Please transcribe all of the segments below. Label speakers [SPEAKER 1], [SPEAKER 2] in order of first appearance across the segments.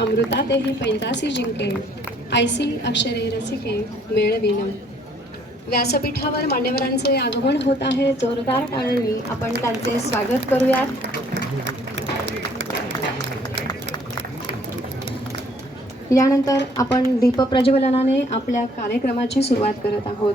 [SPEAKER 1] अमृता देही पैंतासी जिंके आयसी अक्षरे रसिके मेळविन व्यासपीठावर मान्यवरांचे आगमन होत आहे जोरदार टाळणी. आपण त्यांचे स्वागत करूयात. यानंतर आपण दीपप्रज्वलनाने आपल्या कार्यक्रमाची सुरुवात करत आहोत.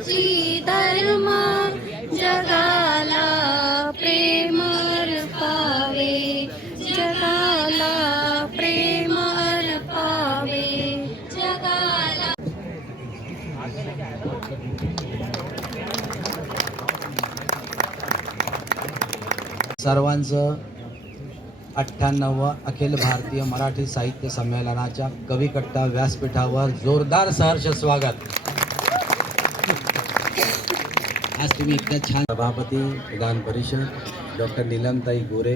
[SPEAKER 2] एकची धर्म जगाला प्रेम अर्पावे जगाला प्रेम अर्पावे जगाला.
[SPEAKER 3] सर्वांचं अठ्ठ्याण्णव अखिल भारतीय मराठी साहित्य संमेलनाच्या कविकट्टा व्यासपीठावर जोरदार सहर्ष स्वागत. आज तुम्ही इतक्या छान सभापती विधान परिषद डॉक्टर नीलमताई गोरे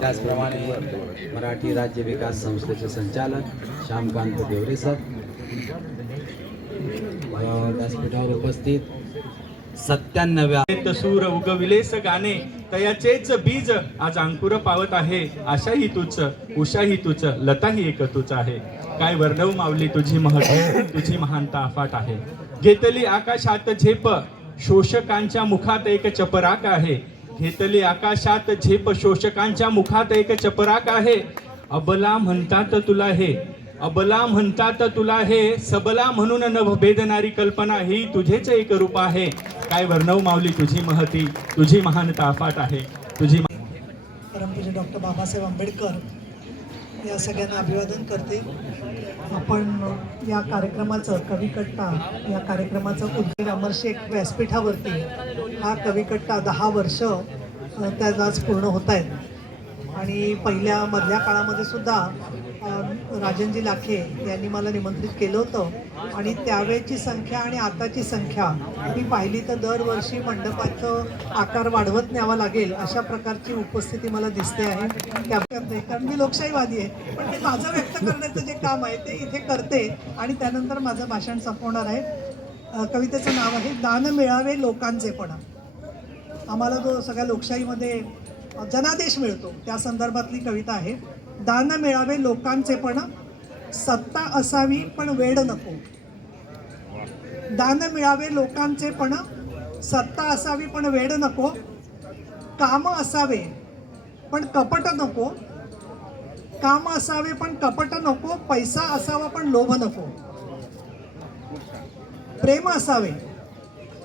[SPEAKER 3] त्याचप्रमाणे मराठी राज्य विकास संस्थेचे संचालक श्यामकांत देवरे सर व्यासपीठावर उपस्थित सत्त्याण्णव्या
[SPEAKER 4] सूर उगविलेस गाणे तयाचेच बीज आज अंकुर पावत आहे. आशाही तूच उषाही तूच लताही एक तूच आहे. काय वर्णव मावली तुझी महत तुझी महानता अफाट आहे. घेतली आकाशात झेप शोषकांच्या मुखात एक चपराक आहे. घेतली आकाशात झेप शोषकांच्या मुखात एक चपराक आहे. अबला म्हणतात तुला हे. अबला म्हणतात तुला हे. सबला म्हणून न भेदणारी कल्पना ही तुझेच एक रूप आहे. काय वर्णव माऊली तुझी महती तुझी महान ताफाट आहे. तुझी
[SPEAKER 5] परमपूज्य डॉक्टर बाबासाहेब आंबेडकर या सगळ्यांना अभिवादन करते. आपण या कार्यक्रमाचं कविकट्टा या कार्यक्रमाचं उद्योग अमरशेख व्यासपीठावरती हा कविकट्टा दहा वर्ष त्याच आज पूर्ण होत आहेत. आणि पहिल्या मधल्या काळामध्ये सुद्धा राजनजी लाखे यांनी मला निमंत्रित केलं होतं. आणि त्यावेळची संख्या आणि आताची संख्या मी पाहिली तर दरवर्षी मंडपाचं आकार वाढवत न्यावा लागेल अशा प्रकारची उपस्थिती मला दिसते आहे. त्या करते कारण मी लोकशाहीवादी आहे. पण ते माझं व्यक्त करण्याचं जे काम आहे ते इथे करते आणि त्यानंतर माझं भाषण संपवणार आहे. कवितेचं नाव आहे दान मिळावे लोकांचेपणा आम्हाला जो सगळ्या लोकशाहीमध्ये जनादेश मिळतो त्या संदर्भातली कविता आहे. दान मिळावे लोकांचे पण सत्ता असावी पण वेळ नको. दान मिळावे लोकांचे पण सत्ता असावी पण वेळ नको. काम असावे पण कपट नको. काम असावे पण कपट नको. पैसा असावा पण लोभ नको. प्रेम असावे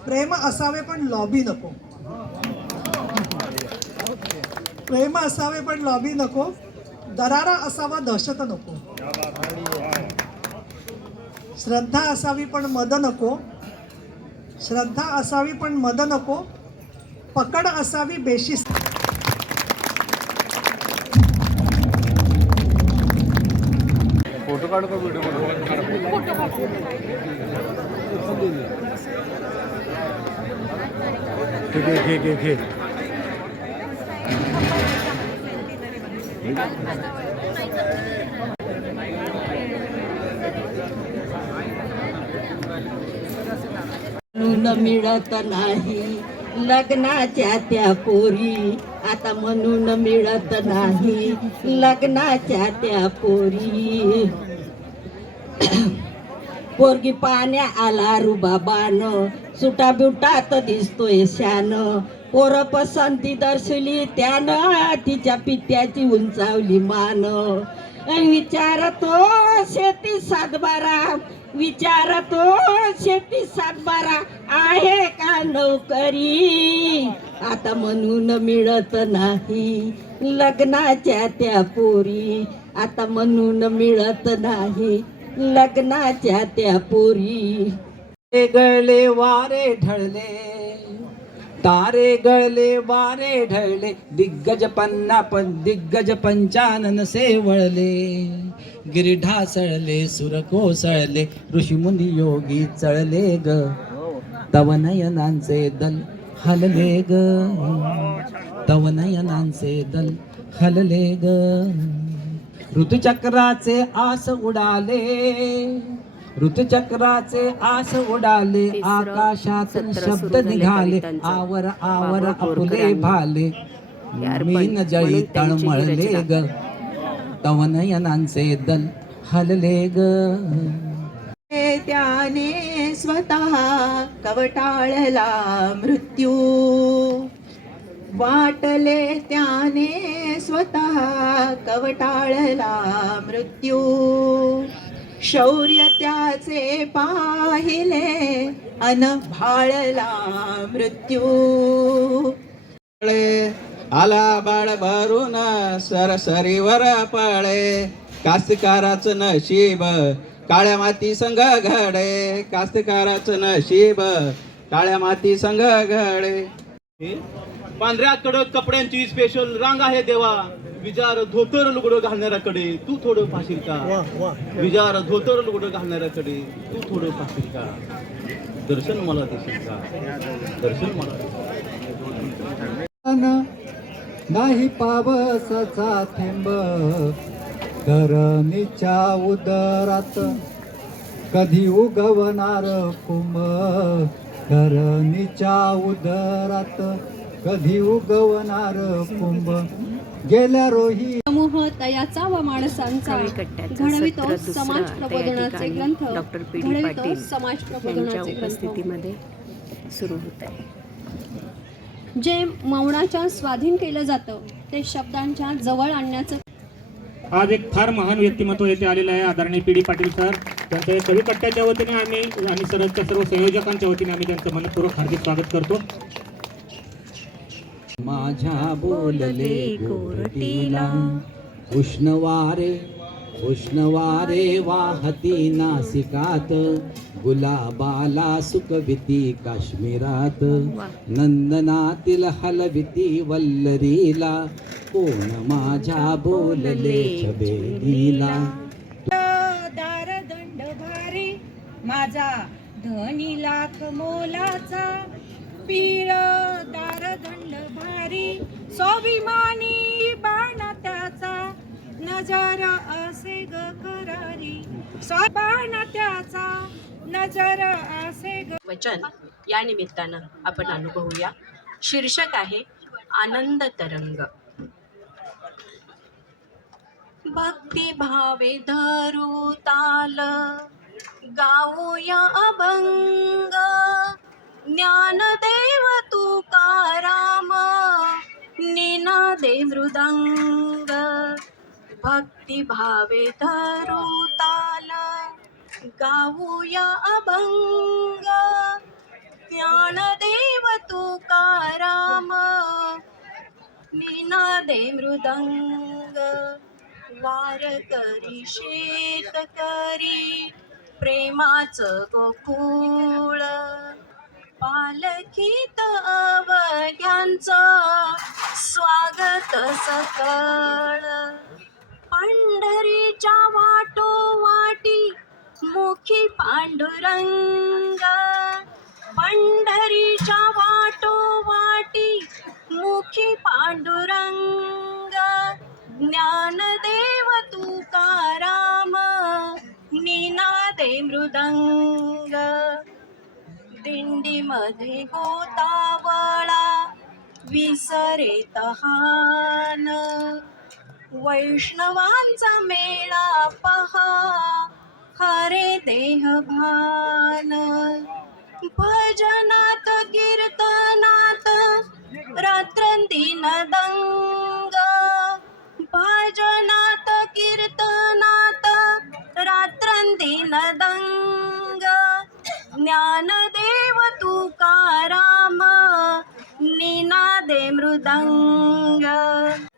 [SPEAKER 5] प्रेम असावे पण लॉबी नको. प्रेम असावे पण लॉबी नको. दरारा असावा दहशत नको. श्रद्धा असावी पण मद नको. श्रद्धा असावी पण मद नको. पकड असावी बेशिस्त.
[SPEAKER 6] म्हणून मिळत नाही लग्नाच्या त्या पोरी. आता म्हणून मिळत नाही लग्नाच्या त्या पोरी. पोरगी पाण्या आला रुबाबान. सुटा बिटात दिसतोय शान पोर पसंती दर्शली त्यानं तिच्या पित्याची उंचावली मान. विचारतो शेती सातबारा? विचारतो शेती सातबारा आहे का नोकरी? आता म्हणून मिळत नाही लग्नाच्या त्या पोरी. आता म्हणून मिळत नाही लग्नाच्या त्या पोरी.
[SPEAKER 3] वेगळले वारे ढळले तारे गळले वारे ढळले दिग्गज पन्ना पण दिग्गज पंचानन सेवळले गिरढा सळले सुर कोसळले ऋषीमुनी योगी चळले ग. तव नयनांचे दल हलले ग. तव नयनांचे दल हलले ग. ऋतुचक्राचे आस उडाले. ऋतुचक्राचे आस उडाले आकाशातून शब्द निघाले आवर आवर आपुले भाले. मीन जळी तळमळले ग. तवनयनांचे दल हलले ग.
[SPEAKER 6] त्याने स्वतः कवटाळला मृत्यू. वाटले त्याने स्वतः कवटाळला मृत्यू. शौर्य त्याचे पाहिले अन भाळला मृत्यू.
[SPEAKER 7] पळे आला बाळ भरून सरसरीवर पळे कास्तकाराचं नशीब काळ्या माती संग घडे कास्तकाराचं नशीब काळ्या माती संग घडे.
[SPEAKER 8] पांढऱ्या कडक कपड्यांची स्पेशल रांग आहे देवा. विजार धोतर लुगडं घालणाऱ्याकडे तू थोडं पाशील का? विजार धोतर लुगडं घालणाऱ्याकडे तू थोडं पाशील का? दर्शन मला देशील का? दर्शन मला
[SPEAKER 9] नाही पावसाचा थेंब धरणीच्या उदरात कधी उगवणार कुंभ धरणीच्या उदरात कधी उगवणार कुंभ? गेल्या रोही
[SPEAKER 1] समूह तयाचा व माणसांचा घडवितो समाज प्रबोधनाचे ग्रंथ.
[SPEAKER 10] डॉक्टर पी डी
[SPEAKER 1] घडवितो
[SPEAKER 10] पाटील
[SPEAKER 1] समाज
[SPEAKER 10] यांच्या
[SPEAKER 1] प्रबोधनाचे ग्रंथ.
[SPEAKER 10] उपस्थितीमध्ये सुरू होत आहे.
[SPEAKER 1] जे मौनाच्या स्वाधीन केलं जातं ते शब्दांच्या जवळ आणण्याचं
[SPEAKER 11] आज एक फार महान व्यक्तिमत्व येथे आलेलं आहे आदरणीय पी डी पाटील सर. त्यांच्या या कविकट्ट्याच्या वतीने आम्ही आणि सरसच्या सर्व संयोजकांच्या वतीने आम्ही त्यांचं मनपूर्वक हार्दिक स्वागत करतो.
[SPEAKER 3] माझ्या बोलले गोरटीला. उष्ण वारे उष्ण वारे वाहती नासिकात. गुलाबाला सुकविती काश्मीरात. नंदनातील हलविती वल्लरीला. कोण माझ्या बोलले छबेलीला.
[SPEAKER 6] दारदंड भारी माझा धनी लाख मोलाचा. भारी स्वाभिमानी बाण त्याचा. नजर असे ग करारी. बाण त्याचा. नजर असे ग
[SPEAKER 10] वचन या निमित्तानं आपण अनुभवूया. शीर्षक आहे आनंद तरंग. भक्ती भावे धरू ताल गाऊया अभंग. ज्ञानदेव तुकाराम निनादे मृदंग भक्ती भावे ताल गाऊया अभंग. ज्ञानदेव तुकाराम निनादे मृदंग वारकरी शेतकरी प्रेमाचं गोकुळ. पालखीत अवघ्यांचं स्वागत सकळ. पंढरीच्या वाटो वाटी मुखी पांडुरंग. मध्ये गोतावळा विसरे तहान वैष्णवांचा मेळा पहा हरे देह भान. भजनात कीर्तनात रात्रंदिन दंग तुकाराम निनादे मृदंग